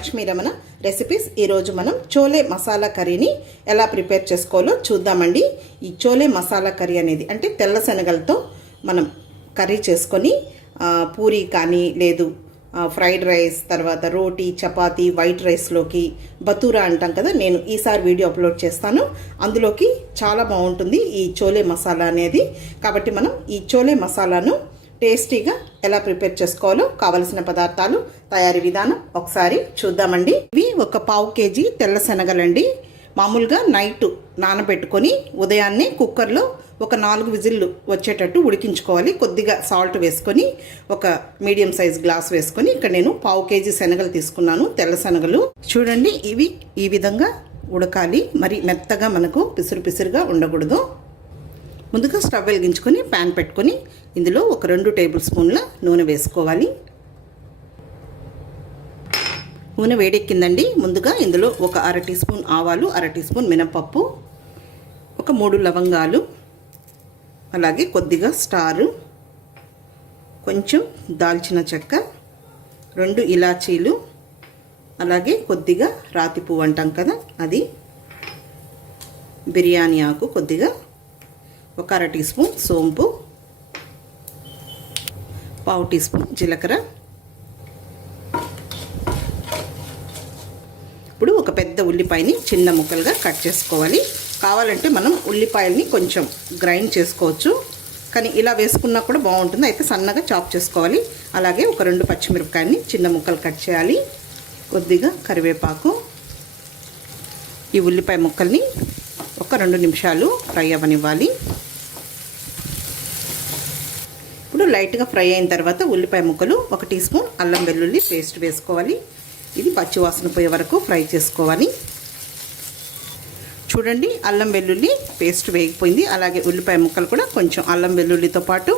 Lakshmi Ramana recipes ఈరోజు మనం చోలే మసాలా కర్రీని ఎలా ప్రిపేర్ చేసుకోవాలో చూద్దామండి. ఈ చోలే మసాలా కర్రీ అనేది అంటే తెల్ల శనగలతో మనం కర్రీ చేసుకొని పూరి కానీ లేదు ఫ్రైడ్ రైస్ తర్వాత రోటీ చపాతి వైట్ రైస్లోకి బతూరా అంటాం కదా నేను ఈసారి వీడియో అప్లోడ్ చేస్తాను. అందులోకి చాలా బాగుంటుంది ఈ చోలే మసాలా అనేది. కాబట్టి మనం ఈ చోలే మసాలాను టేస్టీగా ఎలా ప్రిపేర్ చేసుకోవాలో కావలసిన పదార్థాలు తయారీ విధానం ఒకసారి చూద్దామండి. ఇవి ఒక పావు కేజీ తెల్ల శనగలండి. మామూలుగా నైట్ నానబెట్టుకొని ఉదయాన్నే కుక్కర్లో ఒక నాలుగు విజిల్లు వచ్చేటట్టు ఉడికించుకోవాలి. కొద్దిగా సాల్ట్ వేసుకొని ఒక మీడియం సైజ్ గ్లాస్ వేసుకొని ఇక్కడ నేను పావు కేజీ శనగలు తీసుకున్నాను తెల్ల శనగలు. చూడండి ఇవి ఈ విధంగా ఉడకాలి. మరి మెత్తగా మనకు పిసురు పిసురుగా ఉండకూడదు. ముందుగా స్టవ్ వెలిగించుకొని ప్యాన్ పెట్టుకొని ఇందులో ఒక రెండు టేబుల్ స్పూన్ల నూనె వేసుకోవాలి. నూనె వేడెక్కిందండి. ముందుగా ఇందులో ఒక అర టీ స్పూన్ ఆవాలు అర టీ స్పూన్ మినపప్పు ఒక మూడు లవంగాలు అలాగే కొద్దిగా స్టారు కొంచెం దాల్చిన చెక్క రెండు ఇలాచీలు అలాగే కొద్దిగా రాతి పువ్వు అంటాం కదా అది. బిర్యానీ ఆకు కొద్దిగా ఒక అర టీ స్పూన్ సోంపు పావు టీ స్పూన్ జీలకర్ర. ఇప్పుడు ఒక పెద్ద ఉల్లిపాయని చిన్న ముక్కలుగా కట్ చేసుకోవాలి. కావాలంటే మనం ఉల్లిపాయల్ని కొంచెం గ్రైండ్ చేసుకోవచ్చు. కానీ ఇలా వేసుకున్నా కూడా బాగుంటుంది. అయితే సన్నగా చాప్ చేసుకోవాలి. అలాగే ఒక రెండు పచ్చిమిరపకాయని చిన్న ముక్కలు కట్ చేయాలి. కొద్దిగా కరివేపాకు. ఈ ఉల్లిపాయ ముక్కల్ని ఒక రెండు నిమిషాలు ఫ్రై అవ్వనివ్వాలి ఇప్పుడు లైట్గా ఫ్రై అయిన తర్వాత ఉల్లిపాయ ముక్కలు ఒక టీ స్పూన్ అల్లం వెల్లుల్లి పేస్ట్ వేసుకోవాలి. ఇది పచ్చివాసన పోయే వరకు ఫ్రై చేసుకోవాలి. చూడండి అల్లం వెల్లుల్లి పేస్ట్ వేగిపోయింది. అలాగే ఉల్లిపాయ ముక్కలు కూడా కొంచెం అల్లం వెల్లుల్లితో పాటు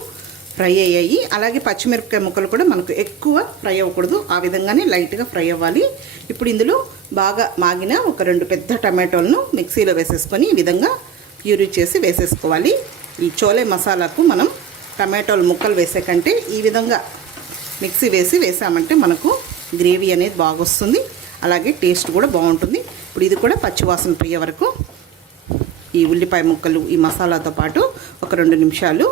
ఫ్రై అయ్యాయి. అలాగే పచ్చిమిరపకాయ ముక్కలు కూడా మనకు ఎక్కువ ఫ్రై అవ్వకూడదు. ఆ విధంగానే లైట్గా ఫ్రై అవ్వాలి. ఇప్పుడు ఇందులో బాగా మాగిన ఒక రెండు పెద్ద టమాటోలను మిక్సీలో వేసేసుకొని ఈ విధంగా ప్యూరీ చేసి వేసేసుకోవాలి. ఈ చోలే మసాలాకు మనం టమాటోలు ముక్కలు వేసే కంటే ఈ విధంగా మిక్సీ వేసి వేసామంటే మనకు గ్రేవీ అనేది బాగొస్తుంది. అలాగే టేస్ట్ కూడా బాగుంటుంది. ఇప్పుడు ఇది కూడా పచ్చివాసన పోయే వరకు ఈ ఉల్లిపాయ ముక్కలు ఈ మసాలాతో పాటు ఒక రెండు నిమిషాలు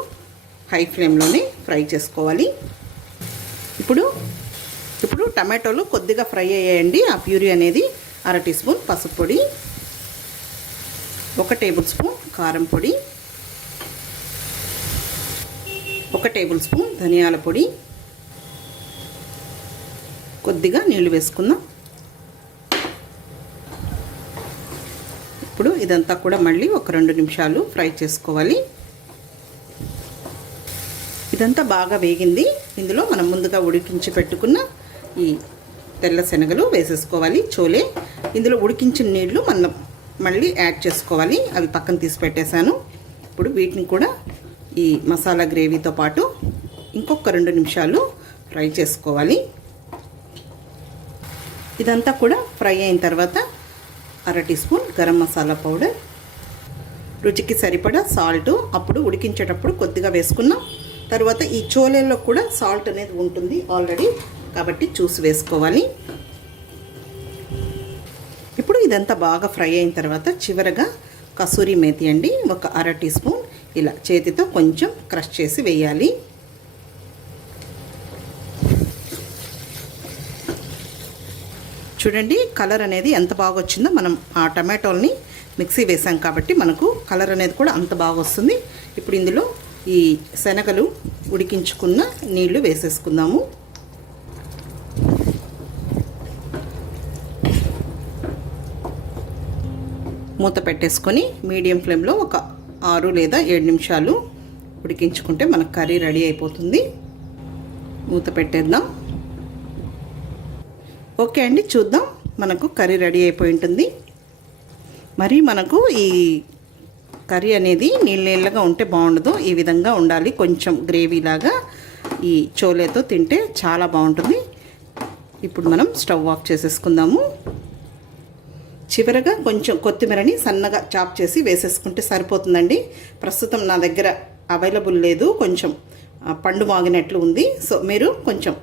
హై ఫ్లేమ్లోనే ఫ్రై చేసుకోవాలి. ఇప్పుడు ఇప్పుడు టమాటోలు కొద్దిగా ఫ్రై అయ్యాయండి. ఆ ప్యూరీ అనేది అర టీ స్పూన్ పసుపు పొడి ఒక టేబుల్ స్పూన్ కారం పొడి ఒక టేబుల్ స్పూన్ ధనియాల పొడి. కొద్దిగా నీళ్ళు వేసుకుందాం. ఇప్పుడు ఇదంతా కూడా మళ్ళీ ఒక రెండు నిమిషాలు ఫ్రై చేసుకోవాలి. ఇదంతా బాగా వేగింది. ఇందులో మనం ముందుగా ఉడికించి పెట్టుకున్న ఈ తెల్ల శనగలు వేసేసుకోవాలి చోలే. ఇందులో ఉడికించిన నీళ్ళు మనం మళ్ళీ యాడ్ చేసుకోవాలి. అవి పక్కన తీసి పెట్టేశాను. ఇప్పుడు వీటిని కూడా ఈ మసాలా గ్రేవీతో పాటు ఇంకొక రెండు నిమిషాలు ఫ్రై చేసుకోవాలి. ఇదంతా కూడా ఫ్రై అయిన తర్వాత అర teaspoon garam masala powder. రుచికి సరిపడా సాల్ట్. అప్పుడు ఉడికించేటప్పుడు కొద్దిగా వేసుకున్నాం. తర్వాత ఈ చోలేల్లో కూడా సాల్ట్ అనేది ఉంటుంది ఆల్రెడీ. కాబట్టి చూసి వేసుకోవాలి. ఇప్పుడు ఇదంతా బాగా ఫ్రై అయిన తర్వాత చివరగా కసూరి మేతి అండి. ఒక అర టీ స్పూన్ ఇలా చేతితో కొంచెం క్రష్ చేసి వేయాలి. చూడండి కలర్ అనేది ఎంత బాగా వచ్చిందో మనం ఆ టమాటోల్ని మిక్సీ వేసాం కాబట్టి మనకు కలర్ అనేది కూడా అంత బాగా వస్తుంది. ఇప్పుడు ఇందులో ఈ శనగలు ఉడికించుకున్న నీళ్ళు వేసేసుకుందాము. మూత పెట్టేసుకొని మీడియం ఫ్లేమ్లో ఒక ఆరు లేదా ఏడు నిమిషాలు ఉడికించుకుంటే మనకు కర్రీ రెడీ అయిపోతుంది. మూత పెట్టేద్దాం. ఓకే అండి చూద్దాం మనకు కర్రీ రెడీ అయిపోయి ఉంటుంది. మరి మనకు ఈ కర్రీ అనేది నీళ్ళ నీళ్ళగా ఉంటే బాగుండదు. ఈ విధంగా ఉండాలి. కొంచెం గ్రేవీ లాగా ఈ చోలేతో తింటే చాలా బాగుంటుంది. ఇప్పుడు మనం స్టవ్ ఆఫ్ చేసేసుకుందాము. చివరగా కొంచెం కొత్తిమీరని సన్నగా చాప్ చేసి వేసేసుకుంటే సరిపోతుందండి. ప్రస్తుతం నా దగ్గర అవైలబుల్ లేదు. కొంచెం పండు మాగినట్లు ఉంది. సో మీరు కొంచెం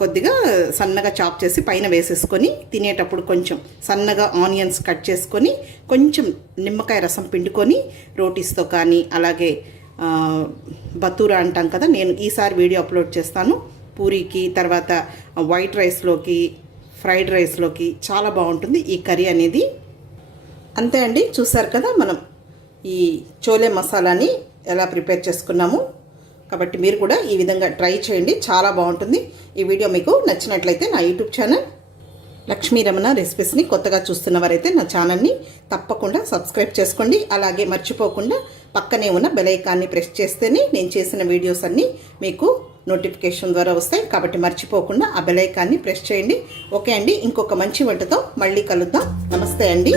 కొద్దిగా సన్నగా చాప్ చేసి పైన వేసేసుకొని తినేటప్పుడు కొంచెం సన్నగా ఆనియన్స్ కట్ చేసుకొని కొంచెం నిమ్మకాయ రసం పిండుకొని రోటీస్తో కానీ అలాగే బతూరా అంటాం కదా నేను ఈసారి వీడియో అప్లోడ్ చేస్తాను. పూరీకి తర్వాత వైట్ రైస్లోకి ఫ్రైడ్ రైస్లోకి చాలా బాగుంటుంది. ఈ కర్రీ అనేది అంతే అండి. చూసారు కదా మనం ఈ చోలే మసాలాని ఎలా ప్రిపేర్ చేసుకున్నాము. కాబట్టి మీరు కూడా ఈ విధంగా ట్రై చేయండి. చాలా బాగుంటుంది. ఈ వీడియో మీకు నచ్చినట్లయితే నా యూట్యూబ్ ఛానల్ లక్ష్మీ రమణ రెసిపీస్ని కొత్తగా చూస్తున్నవారైతే నా ఛానల్ని తప్పకుండా సబ్స్క్రైబ్ చేసుకోండి. అలాగే మర్చిపోకుండా పక్కనే ఉన్న బెల్ ఐకాన్ని ప్రెస్ చేస్తేనే నేను చేసిన వీడియోస్ అన్నీ మీకు నోటిఫికేషన్ ద్వారా వస్తాయి. కాబట్టి మర్చిపోకుండా ఆ బెలైకాన్ని ప్రెస్ చేయండి. ఓకే అండి. ఇంకొక మంచి వంటతో మళ్ళీ కలుద్దాం. నమస్తే అండి.